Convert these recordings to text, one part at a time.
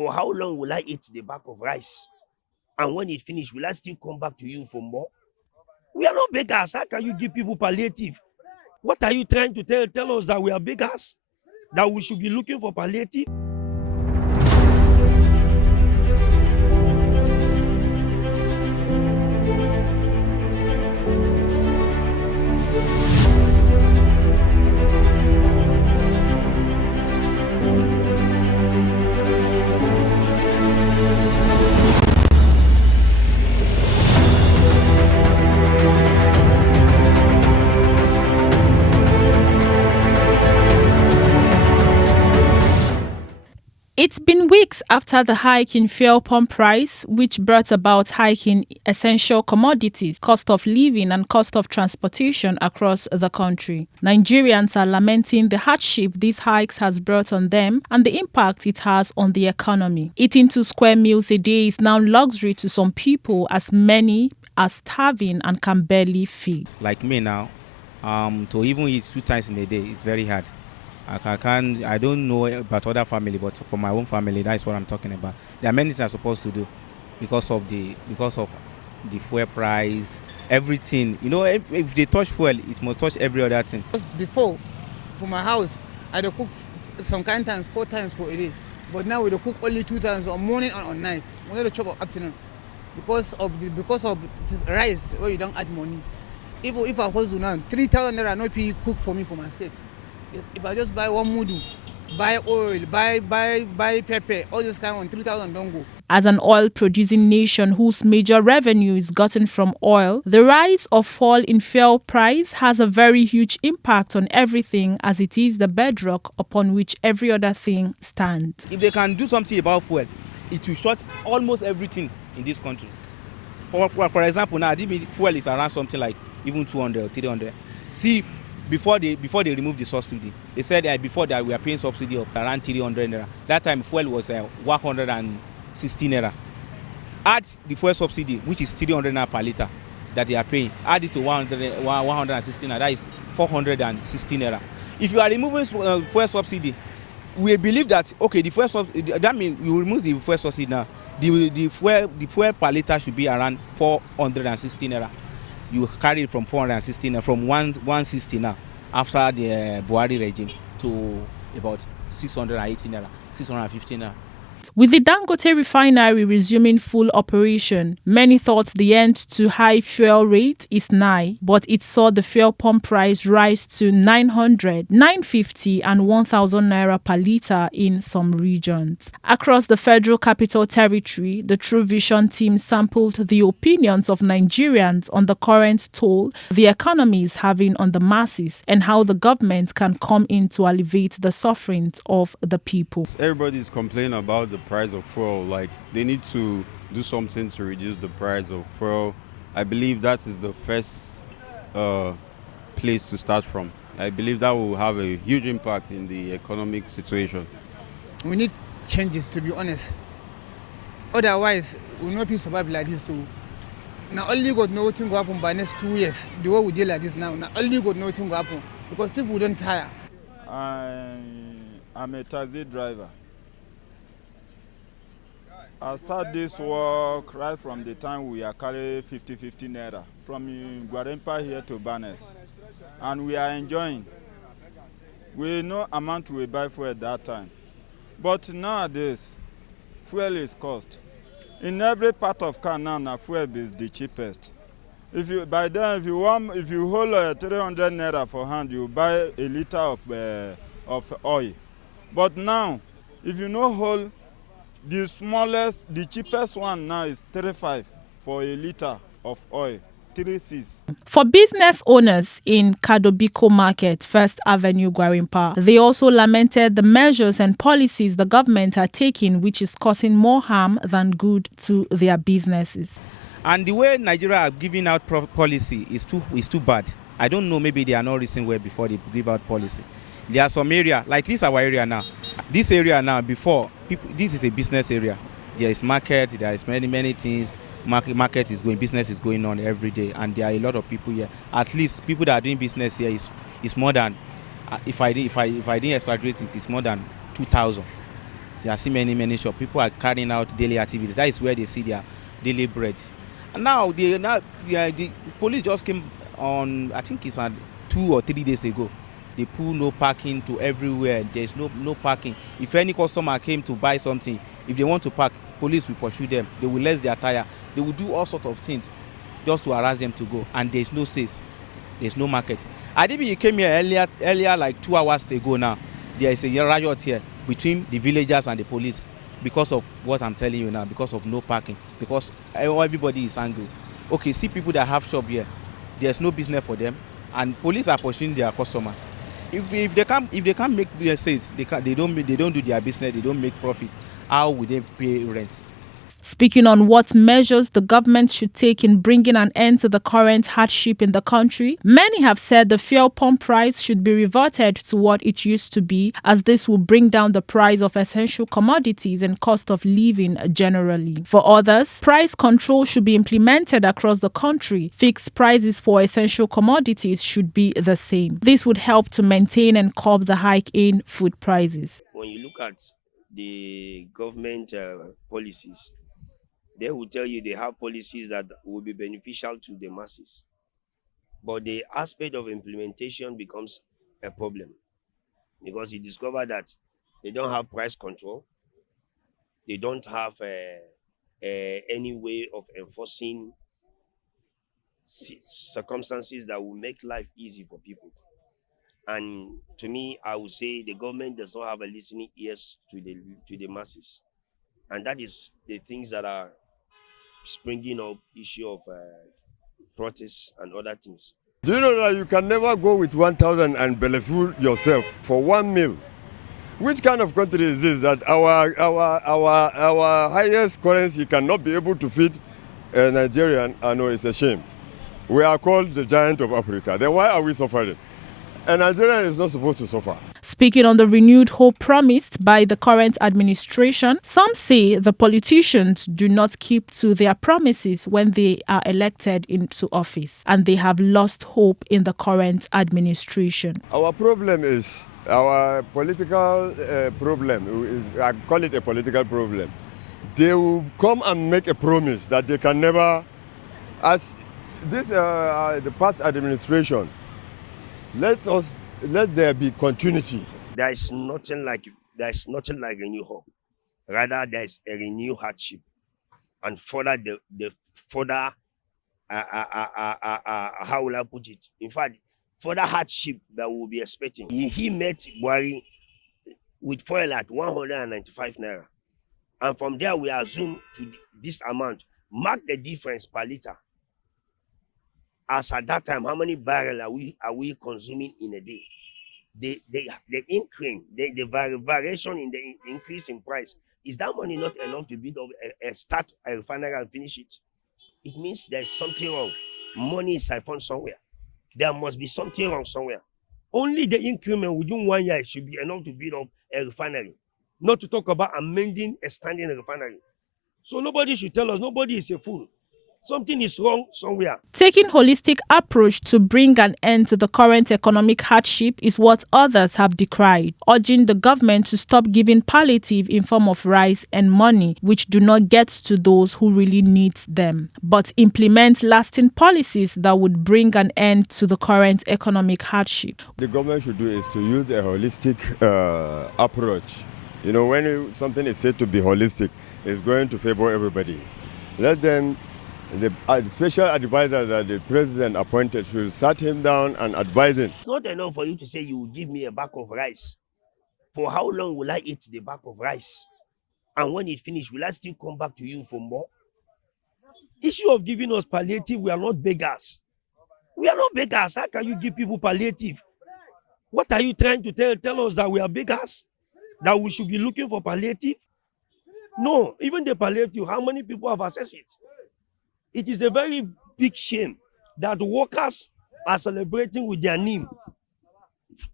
For how long will I eat the bag of rice? And when it finishes, will I still come back to you for more? We are not beggars. How can you give people palliative? What are you trying to tell us, that we are beggars? That we should be looking for palliative? It's been weeks after the hike in fuel pump price, which brought about hike in essential commodities, cost of living and cost of transportation across the country. Nigerians are lamenting the hardship these hikes has brought on them and the impact it has on the economy. Eating 2 square meals a day is now luxury to some people, as many are starving and can barely feed. Like me now, to even eat 2 times in a day is very hard. I don't know about other family, but for my own family, that's what I'm talking about. There are many things I'm supposed to do because of the fuel price, everything. You know, if they touch fuel, it must touch every other thing. Before, for my house, I cook some kind times 4 times for a day, but now we cook only 2 times, on morning and on night. We need to chop up afternoon because of rice where you don't add money. If I was to now 3,000 naira, no people cook for me for my state. If I just buy 1 mudu, buy oil, buy pepper, all this kind of 3,000 don't go. As an oil-producing nation whose major revenue is gotten from oil, the rise or fall in fuel price has a very huge impact on everything, as it is the bedrock upon which every other thing stands. If they can do something about fuel, it will shut almost everything in this country. For example, now fuel is around something like even 200 or 300. See, before they remove the subsidy, they said before that we are paying subsidy of around 300 naira. That time fuel was 116 naira. Add the fuel subsidy, which is 300 naira per liter that they are paying. Add it to 116 naira. That is 416 naira. If you are removing fuel subsidy, we believe that okay, the fuel subsidy, that means you remove the fuel subsidy now. The fuel per liter should be around 416 naira. You carry it from 416 from 160 now after the Buhari regime to about 680 naira, 650 naira. With the Dangote refinery resuming full operation, many thought the end to high fuel rate is nigh, but it saw the fuel pump price rise to 900, 950 and 1,000 naira per litre in some regions. Across the Federal Capital Territory, the True Vision team sampled the opinions of Nigerians on the current toll the economy is having on the masses and how the government can come in to alleviate the sufferings of the people. Everybody's complaining about the price of fuel, like they need to do something to reduce the price of fuel. I believe that is the first place to start from. I believe that will have a huge impact in the economic situation. We need changes, to be honest. Otherwise, we'll not be survive like this. So now only God know what will happen by next 2 years. The way we deal like this now only God know what will happen, because people don't tire. I'm a taxi driver. I start this work right from the time we are carrying 50 naira from Guarimpa here to Banes, and we are enjoying. We know amount we buy fuel at that time, but nowadays fuel is cost. In every part of car now, fuel is the cheapest. If you hold 300 naira for hand, you buy a liter of oil. But now, if you no hold, the cheapest one now is 35 for a liter of oil, 36. For business owners in Kadobiko Market, First Avenue, Gwarimpa, they also lamented the measures and policies the government are taking, which is causing more harm than good to their businesses. And the way Nigeria are giving out policy is too bad. I don't know, maybe they are not listening well before they give out policy. There are some area, like this our area now. This area now, before, this is a business area. There is market, there is many things. Market is going, business is going on every day, and there are a lot of people here. At least people that are doing business here is more than, if I didn't exaggerate, it's more than 2,000. I see many shops. People are carrying out daily activities. That is where they see their daily bread. And now the police just came on, I think it's 2 or 3 days ago. They pull no parking to everywhere. There's no parking. If any customer came to buy something, if they want to park, police will pursue them. They will less their tire. They will do all sorts of things just to harass them to go. And there's no sales. There's no market. Adibi came here earlier like 2 hours ago now. There is a riot here between the villagers and the police because of what I'm telling you now, because of no parking, because everybody is angry. Okay, see people that have shop here, there's no business for them, and police are pursuing their customers. If they can't make sales, they don't do their business, they don't make profits. How will they pay rent? Speaking on what measures the government should take in bringing an end to the current hardship in the country, many have said the fuel pump price should be reverted to what it used to be, as this will bring down the price of essential commodities and cost of living generally. For others, price control should be implemented across the country. Fixed prices for essential commodities should be the same. This would help to maintain and curb the hike in food prices. When you look at the government policies, they will tell you they have policies that will be beneficial to the masses. But the aspect of implementation becomes a problem, because you discover that they don't have price control. They don't have any way of enforcing circumstances that will make life easy for people. And to me, I would say the government does not have a listening ears to the masses. And that is the things that are springing up issue of protests and other things. Do you know that you can never go with 1,000 and bellyful yourself for 1 meal? Which kind of country is this that our highest currency cannot be able to feed a Nigerian? I know it's a shame. We are called the giant of Africa. Then why are we suffering? A Nigerian is not supposed to suffer. Speaking on the renewed hope promised by the current administration, some say the politicians do not keep to their promises when they are elected into office, and they have lost hope in the current administration. Our problem is our political problem. I call it a political problem. They will come and make a promise that they can never, as this the past administration. Let there be continuity. There is nothing like a new hope. Rather, there is a renewed hardship, and further the further how will I put it? In fact, further hardship that we'll be expecting. He met Buhari with fuel at 195 naira, and from there we assume to this amount. Mark the difference per liter. As at that time, how many barrels are we consuming in a day? The increase, the variation in the increase in price, is that money not enough to build up start a refinery and finish it? It means there's something wrong. Money is siphoned somewhere. There must be something wrong somewhere. Only the increment within 1 year should be enough to build up a refinery, not to talk about amending a standing refinery. So nobody should tell us, nobody is a fool. Something is wrong somewhere. Taking holistic approach to bring an end to the current economic hardship is what others have decried, urging the government to stop giving palliative in form of rice and money, which do not get to those who really need them, but implement lasting policies that would bring an end to the current economic hardship. The government should do is to use a holistic approach. You know, when something is said to be holistic, it's going to favor everybody. Let them. The special advisor that the president appointed should sat him down and advise him. It's not enough for you to say you will give me a bag of rice. For how long will I eat the bag of rice? And when it finishes, will I still come back to you for more? Issue of giving us palliative, we are not beggars. We are not beggars. How can you give people palliative? What are you trying to tell us, that we are beggars? That we should be looking for palliative? No, even the palliative, how many people have accessed it? It is a very big shame that workers are celebrating with their name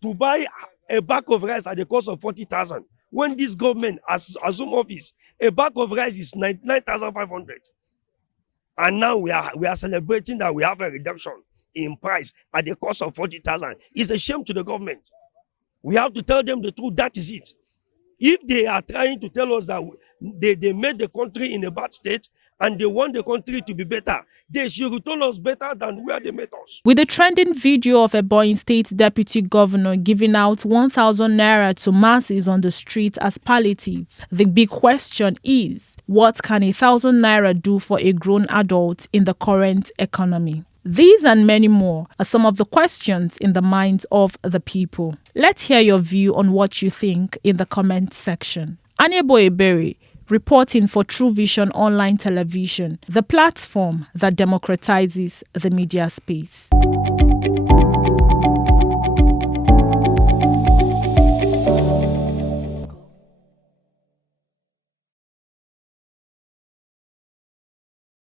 to buy a bag of rice at the cost of 40,000. When this government has assumed office, a bag of rice is 9,500. And now we are celebrating that we have a reduction in price at the cost of 40,000. It's a shame to the government. We have to tell them the truth. That is it. If they are trying to tell us that they made the country in a bad state and they want the country to be better, they should return us better than where they made us. With the trending video of a Ebonyi State Deputy Governor giving out 1,000 naira to masses on the street as palliative, the big question is, what can 1,000 naira do for a grown adult in the current economy? These and many more are some of the questions in the minds of the people. Let's hear your view on what you think in the comment section. Anyebo Ebere, reporting for True Vision Online Television, the platform that democratizes the media space.